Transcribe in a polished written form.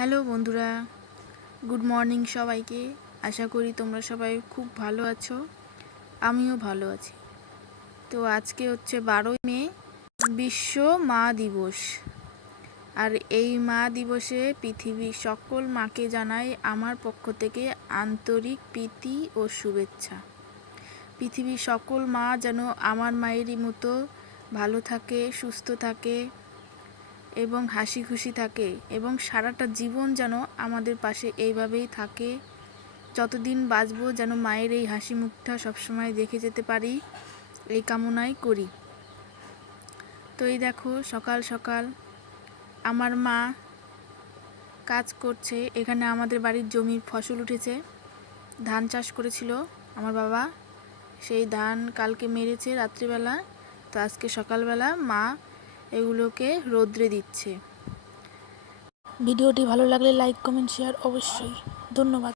Hello বন্ধুরা, good morning সবাইকে। আশা করি তোমরা সবাই খুব ভালো আছো, আমিও ভালো আছি। তো আজকে হচ্ছে 12ই মে, বিশ্ব মা দিবস। আর এই মা দিবসে পৃথিবীর সকল মাকে জানাই আমার পক্ষ থেকে আন্তরিক প্রীতি ও শুভেচ্ছা। পৃথিবীর সকল মা যেন আমার মায়েরই মতো ভালো থাকে, সুস্থ থাকে এবং হাসি খুশি থাকে এবং সারাটা জীবন যেন আমাদের পাশে এইভাবেই থাকে। যতদিন বাঁচবো যেন মায়ের এই হাসি মুখটা সবসময় দেখে যেতে পারি, এই কামনাই করি। তো এই দেখো, সকাল সকাল আমার মা কাজ করছে। এখানে আমাদের বাড়ির জমির ফসল উঠেছে, ধান চাষ করেছিল আমার বাবা। সেই ধান কালকে মেরেছে রাত্রিবেলা, তো আজকে সকালবেলা মা এগুলোকে রোদ্রে দিচ্ছে। ভিডিওটি ভালো লাগলে লাইক, কমেন্ট, শেয়ার অবশ্যই। ধন্যবাদ।